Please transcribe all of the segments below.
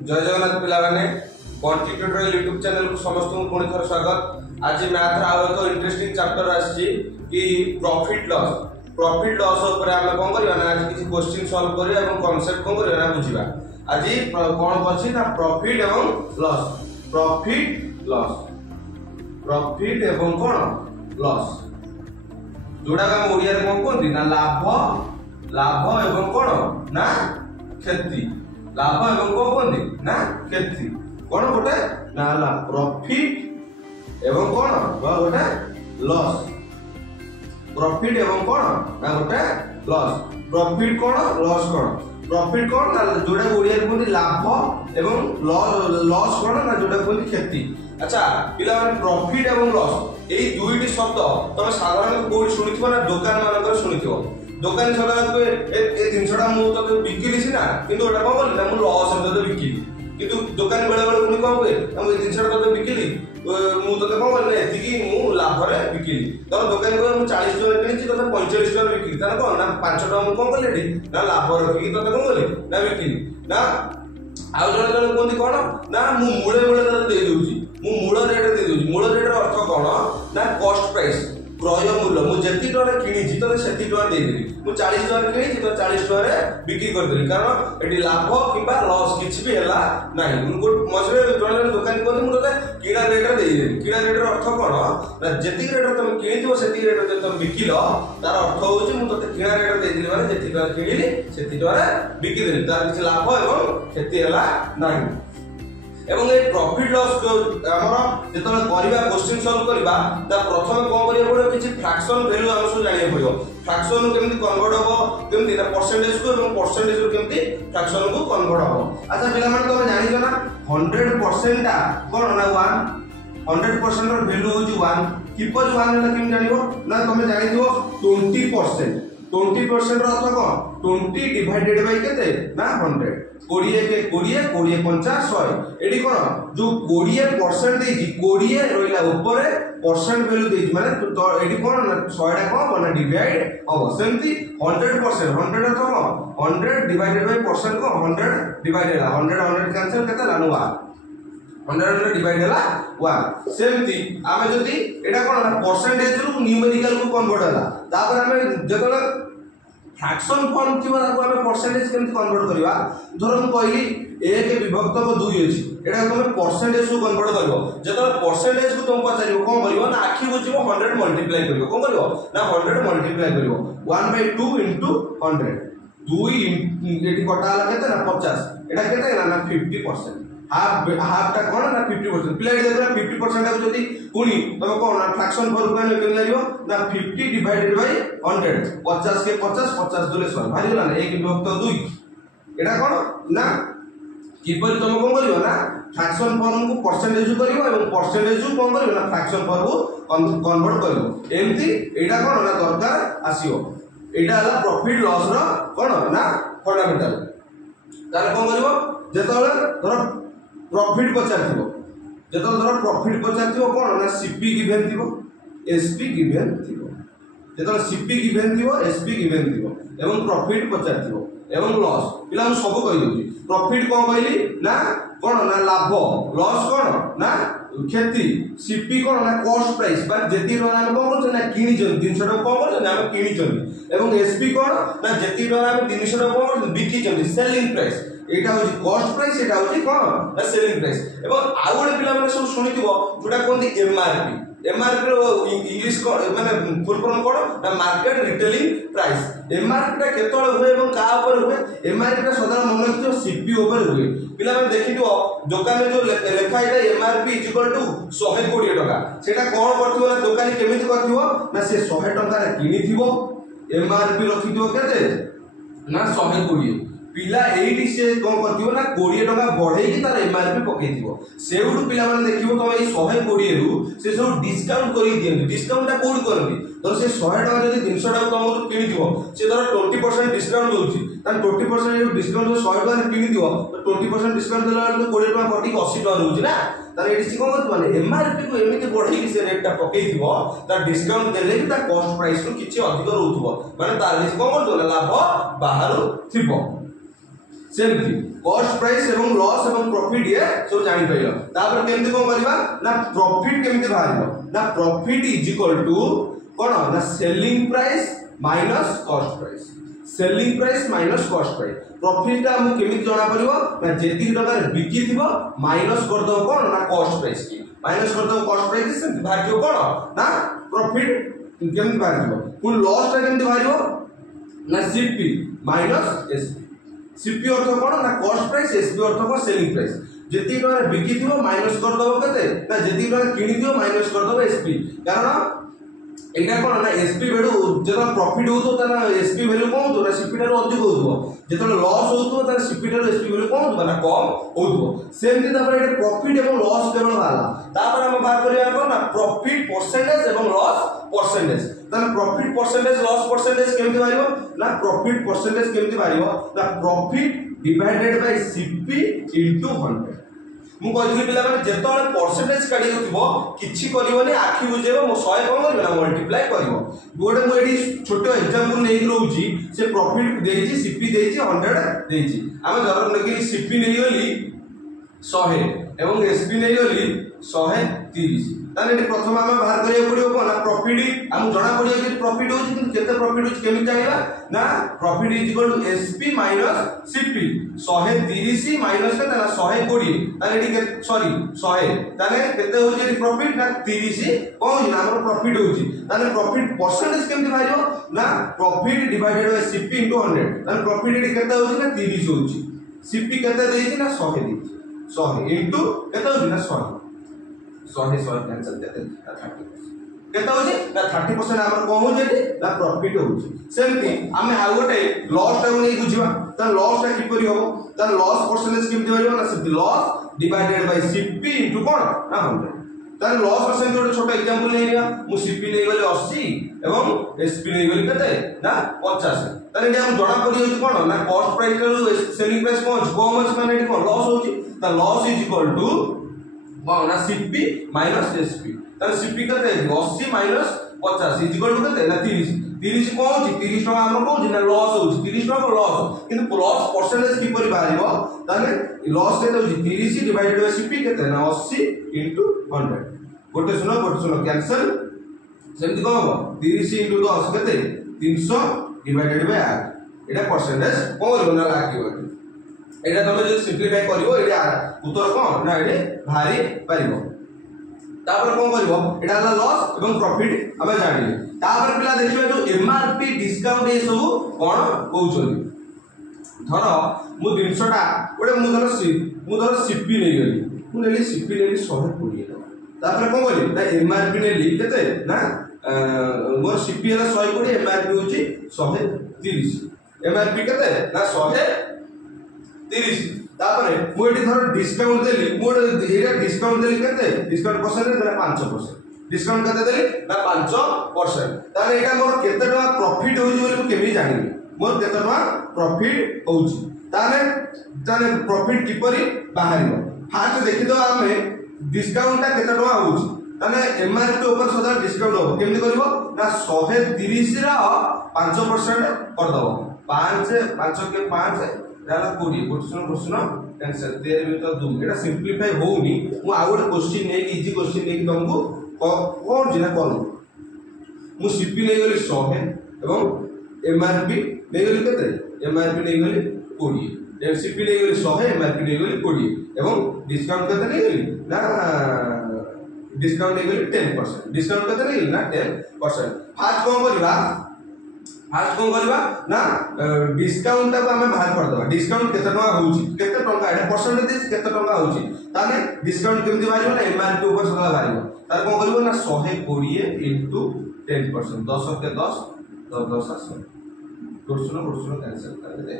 जय जगन्नाथ पिलाने Bunty tutorial YouTube channel को समस्त को पुणी थर स्वागत। आज मैथ आउ एक इंटरेस्टिंग चैप्टर आछि कि प्रॉफिट लॉस ऊपर आमे कोन करबा ना आज किछि क्वेश्चन सॉल्व करिया एवं कांसेप्ट कोन करबा ना बुझिबा। आज कोन पछि ना प्रॉफिट एवं कोन लॉस जोड़ा हम ओडिया रे कोन कोन ना लाभ एवं कोन ना क्षति लाभ एवं कोन ना क्षति कोन गोटे ना ला प्रॉफिट एवं कोन गोटे लॉस प्रॉफिट एवं कोन ना गोटे लॉस प्रॉफिट कोन लॉस कोन प्रॉफिट कोन ना जोड़ा ओडिया रे कोन लाभ एवं लॉस कोन ना जोड़ा कोन क्षति। अच्छा पिला माने प्रॉफिट एवं लॉस एई दुईटी शब्द तमे साधारण कोड सुनिथिबो ना दुकान मानकर सुनिथिबो। दुकान साधारण ए जिनसडा मु तो बिकिली सिना किंतु ओटा कोन बोलला मु लॉस हम तो बिकिली किंतु दुकान बेले बेले पुनी कोन होए हम जिनसडा तो बिकिली मु तो कोन बोलले एतिकी मु लाभ रे बिकिली तो दुकान को मु 40 टका किनिछि तो 45 टका बिकिली तान कोन ना 5 टका मु कोन करले ना लाभ रखी तो कोन बोले ना बिकिली ना आउ जण जण कोंती कोन ना मु मूळे मूळे दे देउची मु मूळ रेट दे देउची मूळ रेट रो अर्थ कोन ना कॉस्ट प्राइस क्रय मूल्य मु जेति टका किनिछि तो सेति टका दे देली मु 40 टका किनिछि तो 40 टका रे बिक्री कर देली कारण एटी लाभ किबा लॉस किछि भी हला नाही मु मजरे जण दुकान कोंती मु तते किडा रेट दे देली किडा रेट रो अर्थ कोन ना जेति रेट तुम किनिथिबो सेति रेट ते तुम बिकिलो तार अर्थ होउची मु तते किडा रेट दे देली माने जेति टका किनिली सेति टका रे बिक्री देली तार किछि लाभ एवं क्षति हला नाही। एवं ए प्रॉफिट लॉस जो हमर जेतले करिबा क्वेश्चन सॉल्व करिबा ता प्रथम कोन करिया पड़ो किछि फ्रैक्शन वैल्यू हम सब जानिया पड़ो फ्रैक्शन केमति कन्वर्ट होबो केमति ना परसेंटेज को एवं परसेंटेज को केमति फ्रैक्शन को कन्वर्ट होबो। अच्छा पिला माने तमे जानि ना 100% ता कोन ना 1 100% रो वैल्यू होची 1 किपर 1 ना केम जानिबो ना तमे जानिथिबो 20% रो अर्थ कोन 20 डिवाइडेड बाय केते ना 100 20 के 20 20 50 100 एडी कोन जो 20% देजी 20 रोइला ऊपर परसेंट वैल्यू देजी माने तो एडी कोन ना 100 टा कोन बना डिवाइड हो सेमती 100% 100 तो 100 डिवाइडेड बाय परसेंट को 100 डिवाइडेड 100 कैंसिल केते लानु 100 डिवाइड हला 1 सेमती आमे जदी एटा कोन ना परसेंटेज रु न्यूमेरिकल को कन्वर्ट हला तापर आमे जतले फ्रैक्शन फॉर्म थिबा को हमें परसेंटेज केमति कन्वर्ट करबा धरम कहली 1 विभक्त को 2 अछि एटा को हमें परसेंटेज को कन्वर्ट करबो जतले परसेंटेज को तुम पचारिबो कोन करबो ना आखि बुझिबो 100 मल्टीप्लाई करबो कोन करबो ना 100 मल्टीप्लाई करबो 1/2 * 100 2 एटी कटा हला केते ना 50 एटा केते ना 50% हाफ टा कोन ना 50% प्ले देखला 50% टा जदी पुनी तम कोन ना फ्रैक्शन फॉर्म में केन लागियो ना 50 डिवाइडेड बाय 100 50 के 50 50 दुले 100 भारी ना 1 विभक्त 2 एटा कोन ना किपर तम कोन करियो ना फ्रैक्शन फॉर्म को परसेंटेज करियो एवं परसेंटेज को कोन करियो ना फ्रैक्शन फॉर्म को कन्वर्ट करियो एमती एटा कोन ना दरकार आसीओ एटा हला प्रॉफिट लॉस रो कोन ना फंडामेंटल ताले कोन करियो जेतले धर प्रॉफिट पचारथिबो जेतले धर प्रॉफिट पचारथिबो कोन ना सीपी गिवन थिबो एसपी गिवन थिबो जेतले सीपी गिवन थिबो एसपी गिवन थिबो एवं प्रॉफिट पचारथिबो एवं लॉस पिला हम सब कहि दोची प्रॉफिट कोन कहली ना कोन ना लाभ लॉस कोन ना क्षति सीपी कोन ना कॉस्ट प्राइस बा जेति रो ना कोन ना किनी जन 300 टका कोन ना हम किनी जन एवं एसपी कोन ना जेति रो ना 300 टका कोन बिकी जन सेलिंग प्राइस एटा होची कॉस्ट प्राइस एटा होची कोन ना सेलिंग प्राइस एवं आ गोटे पिला माने सब सुनिथिबो जोटा कोनदी एमआरपी रो इंग्लिश को माने फुल फॉर्म कोन ना मार्केट रिटेलिंग प्राइस एमआरपी ता केतळ होय एवं का ऊपर होय एमआरपी ता सदा मन रखियो सीपी ऊपर होय पिला माने देखिथिबो दुकान में जो लेखा एटा एमआरपी = 120 टका सेटा कोन करथिबो ना दुकानी केमिति करथिबो ना से 100 टका रे किनिथिबो एमआरपी रखिथिबो केते ना 120 पिला एडी से कोन करथिबो ना 20 टका बढ़े की तार एमआरपी पकेथिबो सेउडु पिला माने देखिबो तो ए 120 रु से सब डिस्काउंट करी दियन डिस्काउंट ता कोड करबी तो से 100 टका जदी 300 टका तुम किनिथिबो से धर 20% डिस्काउंट दोछि ता 20% डिस्काउंट 100 टका रे किनिथिबो तो 20% डिस्काउंट देला तो 20 टका कटी 80 टका रहउछि ना तार एडी से कोन करथ माने एमआरपी को एमिति बढ़े की से रेट ता पकेथिबो ता डिस्काउंट देले की ता कॉस्ट प्राइस रो किछि अधिक रहउथबो माने तार कोन करथ लाभ बाहर थिबो सेमती कॉस्ट प्राइस एवं लॉस एवं प्रॉफिट ये सब जानि पाइलो तापर केमती कोन करबा ना प्रॉफिट केमती बाहरिबो ना प्रॉफिट इज इक्वल टू कोन ना selling price minus cost price selling price minus cost price profit का हम केमती जणा परिबो ना जेति टका बिकी थिबो माइनस कर दो कोन ना कॉस्ट प्राइस की माइनस कर दो कॉस्ट प्राइस से भागियो कोन ना प्रॉफिट केमती बाहरिबो कुल लॉस ता केमती बाहरिबो ना सीपी माइनस एसपी सीपी अर्थ कोन ना कॉस्ट प्राइस एसपी अर्थ कोन सेलिंग प्राइस जेति टका बिकी थिबो माइनस कर दो केते ना जेति टका किनि दियो माइनस कर दो एसपी कारण एटा कोन ना एसपी वैल्यू जेतो प्रॉफिट होतो ता एसपी वैल्यू कोन होतो ना सीपी टारो अधिक होतो जेतो लॉस होतो ता सीपी टारो एसपी वैल्यू कोन होतो ना कम होतो सेमति तापर एटा प्रॉफिट एवं लॉस केवल वाला तापर हम बात करिया कोन ना प्रॉफिट परसेंटेज एवं लॉस परसेंटेज ता प्रॉफिट परसेंटेज लॉस परसेंटेज केमति बारिबो ना प्रॉफिट परसेंटेज केमति बारिबो ना profit divided by CP into 100 मु कहली पिला माने जेतोले परसेंटेज काढी होतिबो किछि करिवोनी आखि बुझेबो मो 100 कोन करबे ना मल्टीप्लाई करबो गोटे मु एडी छोटो एग्जांपल नै रहउची से प्रॉफिट देइची सीपी देइची 100 देइची हम जरूर नकी सीपी नै गली 100 एवं एसपी नै गली 130 ताने एटी प्रथम हम बाहर करिया पड़िबो ना प्रॉफिट हम जणा पड़ियो जे प्रॉफिट होची किंतु केते प्रॉफिट होची केमि जानिबा ना profit is equal to SP minus CP 130 minus केते ना 120 ताने एटी सॉरी 100 ताने केते होची एटी प्रॉफिट ना 30 कोन ना हमर प्रॉफिट होची ताने प्रॉफिट परसेंटेज केमति बाहिरो ना profit divided by CP into 100 ताने प्रॉफिट एटी केते होची ना 30 होची सीपी केते देइची ना 100 देइची 100 इनटू केते होची ना 100 कैंसिल देते 30 केता होची ना 30% हमर कम हो जेती ना प्रॉफिट होची सेमती हमें आ गोटे लॉस टा नै बुझिबा त लॉस टा किपरि हो त लॉस परसेंटेज केमति होइबो ना से loss divided by CP into कोन ना 100 त लॉस परसेंटेज गोटे छोटा एग्जांपल नै लिया मु सीपी नै गले 80 एवं एसपी नै गले केते ना 50 तने हम जणा पड़ी होची कोन ना कॉस्ट प्राइस रो सेलिंग प्राइस कम अछि माने एटी कोन लॉस होची त लॉस इज इक्वल टू कोन ना सीपी माइनस एसपी त सीपी केते 80 माइनस 50 इज इक्वल टू केते ना 30 30 कोन होची 30 टका हम कोन ना लॉस होची 30 टका लॉस किंतु लॉस परसेंटेज की परि बारिबो ताने लॉस केते होची 30 डिवाइडेड बाय सीपी केते ना 80 इनटू 100 गोटे सुनो कैंसिल सेमति कोन हो 30 इनटू 10 केते 300 डिवाइडेड बाय 8 एटा परसेंटेज कोन होना लागिबो एटा तमे जे सिंपलीफाई करिवो एटा उत्तर कोन ना एटे भारी पारिबो तापर कोन करिवो एटा हला लॉस एवं प्रॉफिट हमें जानिले तापर पिला देखिबे जो एमआरपी डिस्काउंट ए सब कोन कहउछन धरो मु 300 टा ओडे मु धरो सीपी नै गली मु नेली सीपी नेली 120 तापर कोन करी ना एमआरपी नेली केते ना मोर सीपी हला 120 एमआरपी होची 130 एमआरपी केते ना 130 तापर मु एटी धर डिस्काउंट देली मु एटा डिस्काउंट देली केते डिस्काउंट परसेंटेज देला 5% डिस्काउंट केते देली ना 5% तारे एटा मोर केते टका प्रॉफिट होई बोली मु केमी जानिबी मोर केते टका प्रॉफिट होउची तारे प्रॉफिट किपरि बाहरिबो फास्ट देखि दो हमें डिस्काउंट ता केते टका होउची ताने एमआरपी ऊपर सदा डिस्काउंट हो केमि करबो ना 130 रा 5% कर दबो 5 के 5 डाला 20 क्वेश्चन कैंसिल देर में तो 2 एटा सिंपलीफाई होउनी मु आ गोटे क्वेश्चन नै इजी क्वेश्चन नै तुमको कोन जिना कोन मु सीपी नै गली 100 एवं एमआरपी नै गली केते एमआरपी नै गली 20 एमसीपी नै गली 100 एमआरपी नै गली 20 एवं डिस्काउंट केते नै गली ना डिस्काउंट नै गली 10% डिस्काउंट केते नै गली ना 10% फास्ट कोन करबा ना डिस्काउंट ता हमें बाहर कर दबा डिस्काउंट केते टका होउची केते टका एटा परसेंटेज केते टका होउची ताने डिस्काउंट केमति बारिबो ना एमआरपी ऊपर सदा बारिबो तार कोन करबो ना 120 इनटू 10% 10 के 10 10 100 क्वेश्चन कैंसिल कर दे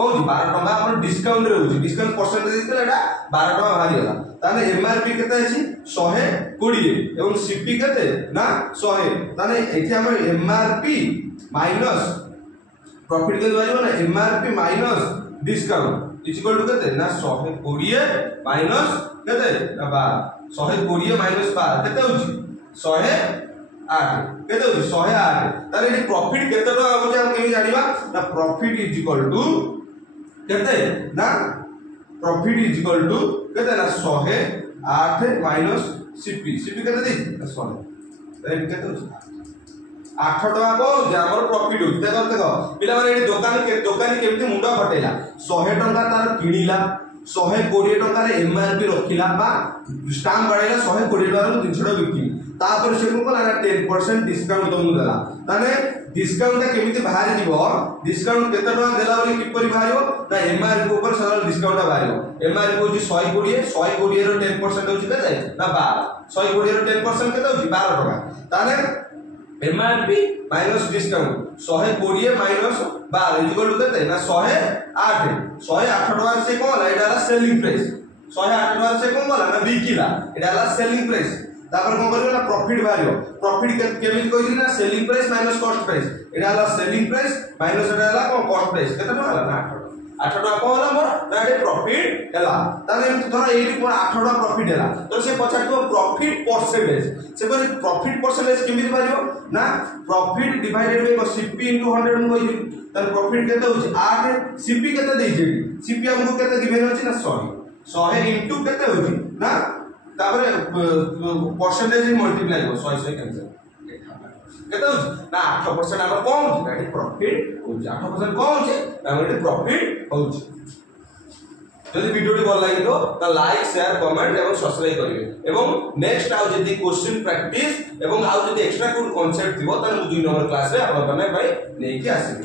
ओजी 12 टका हमर डिस्काउंट रे होउची डिस्काउंट परसेंटेज इतला एटा 12 टका बाहरी होला ताने एमआरपी केते अछि 120 एवं सीपी केते ना 100 ताने एठी हमर एमआरपी माइनस प्रॉफिट के बारिबो ना MRP minus discount is equal to केते ना 120 माइनस केते ना 12 120 माइनस 12 केते होउची 108 केते होउची 108 ताने एठी प्रॉफिट केते टका होउची हम केमि जानिबा ना प्रॉफिट इज इक्वल टू केते ना प्रॉफिट इज इक्वल टू केते ना 108 माइनस सीपी सीपी केते दी 100 तो केते हो 8 टका को हमर प्रॉफिट हो देखो देखो पिला माने एडी दुकान केमती मुंडा फटेला 100 टका तार किनिला 120 टका रे एमआरपी रखिला बा स्टाम्प बाडैला 120 टका रो 300 बिक्री तापर से को ना 10% डिस्काउंट तुमु देला ताने डिस्काउंट केमिति बाहर जीवो डिस्काउंट केते टका देला बोली किपरि बाहरियो ना एमआरपी ऊपर सरल डिस्काउंट बाहरियो एमआरपी होची 120 रो 10% होची केते ना 12 120 रो 10% केते होची 12 टका ताने MRP minus discount 120 minus 12 equal to केते ना 108 टका से कोन एडाला सेलिंग प्राइस 108 टका से कोन बोला ना बिकिला एडाला सेलिंग प्राइस तापर कोन करबो ना प्रॉफिट बारियो प्रॉफिट केमिति कहिली ना selling price minus cost price एडाला सेलिंग प्राइस माइनस एडाला कोन कॉस्ट प्राइस केते टका ना 8 टका कोन होला मोर ना एडे प्रॉफिट हैला ताने धर एडी कोन 8 टका प्रॉफिट हैला तो से पछाटो प्रॉफिट परसेंटेज से पर प्रॉफिट परसेंटेज केमिति बारियो ना profit divided by CP into 100 हम कहिली तार प्रॉफिट केते होची 8 सीपी केते देई जेडी सीपी हमको केते गिवन होची ना 100 इनटू केते होची ना तापर परसेंटेज मल्टीप्लाई हो 100 कैंसिल केते होची ना 8% हमर कोन होची एडी प्रॉफिट होची 8% कोन होची हमर एडी प्रॉफिट होची যদি ভিডিওটি ভাল লাগিব তা লাইক শেয়ার কমেন্ট এবং সাবস্ক্রাইব করিবে এবং নেক্সট আউ যদি কোশ্চেন প্র্যাকটিস এবং আউ যদি এক্সট্রা কোন কনসেপ্ট দিব তাহলে 2 নম্বর ক্লাসে আপনাদের ভাই নেকি আসিবে।